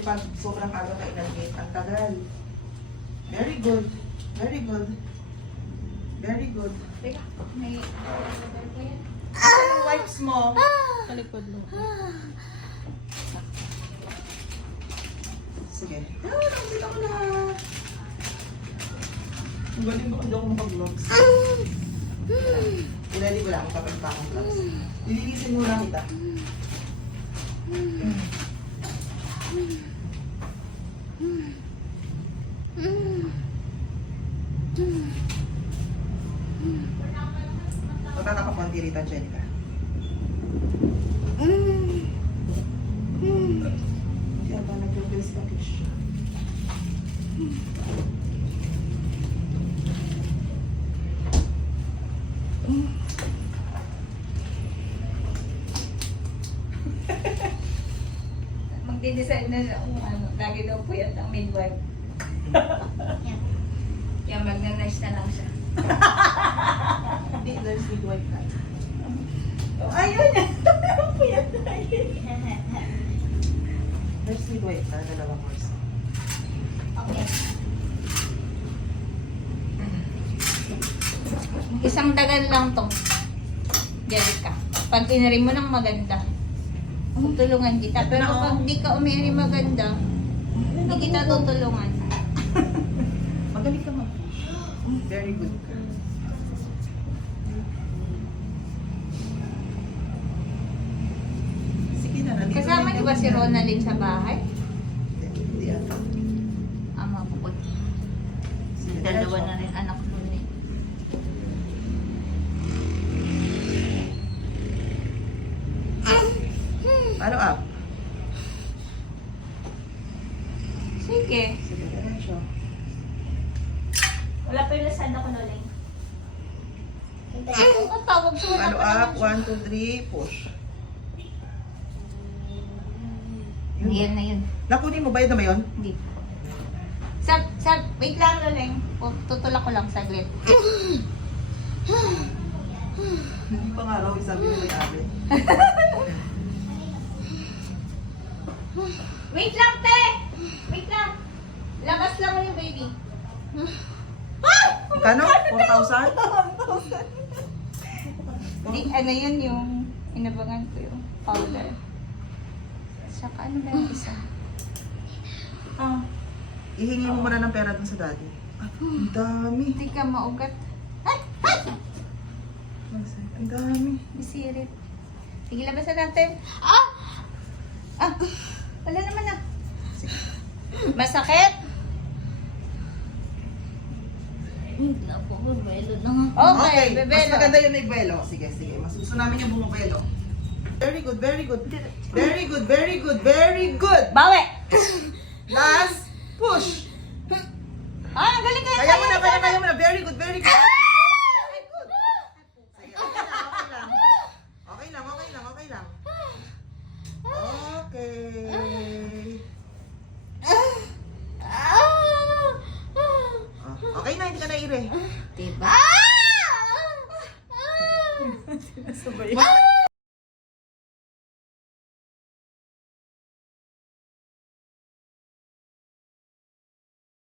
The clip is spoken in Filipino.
kasi pag sobrang aga ka inagate, ang tagal. Very good. Very good. Very good. Teka, may Yung wipes mo. sa likod mo. Sige. Nandito ko na. Ang galing ko, hindi ako makag-vlogs. Ilali ko lang kapag pa akong vlogs. Lilinisin muna kita. Magkaka ka konti rito, Angelica. Kaya ba nag-release ka, Tish? Magde-decide na siya kung ano, lagi daw po yan ang midwife. Kaya magna-nurse na lang siya. Hindi, there's midwife ka. Ayun! There's midwife ka, dalawang course. Okay. Isang dagan lang to. Jerica. Pag inari mo ng maganda, tutulungan kita. Pero pag di ka umiri maganda, hindi kita tutulungan. Magaling ka, ma'am. Very good ka. Sige na, nandito Kasama na niyo yung ba si ganyan. Ronaldin sa bahay? Hindi ata. Ama ko po. Sige, Dalawa diretso. na rin anak mo eh. Paano up? Sige. Sige, diretso. Wala pa yung lasada ko, Loling. Ang tawag sa Paano up? 1, 2, 3, push. Yun. Yan na yun. Nakunin mo, bayad na ba yun? Hindi. Wait lang, Loling. Tutulak ko lang saglit. Hindi pa nga raw, isabi mo may ate. Wait lang, te! Wait lang. Labas lang mo yung baby. Kano? 4,000? Di, ano yun yung inabangan ko yung powder. Saka ano ba yung isa? Ah, Ihingi mo muna ng pera dun sa daddy. Ah, ang dami. hindi ka maugat. Ay! Ay! Ang dami. Bisirit. Sige, labasan natin. Ah! Ah! Wala naman na. Masakit? Hindi ako, bebelo na nga. Okay, Mas bebelo. maganda yun may belo. Sige, sige. Masuso namin yung bumubelo. Very good, very good. Very good, very good, very good. Bawi! Last, push. Ah, ang galing Kaya mo na, kaya mo na. Very good, very good. Very good. Sige, okay lang, okay lang. Okay lang, okay lang, okay lang. Okay. Okay na, hindi ka naire. Diba? Sabay.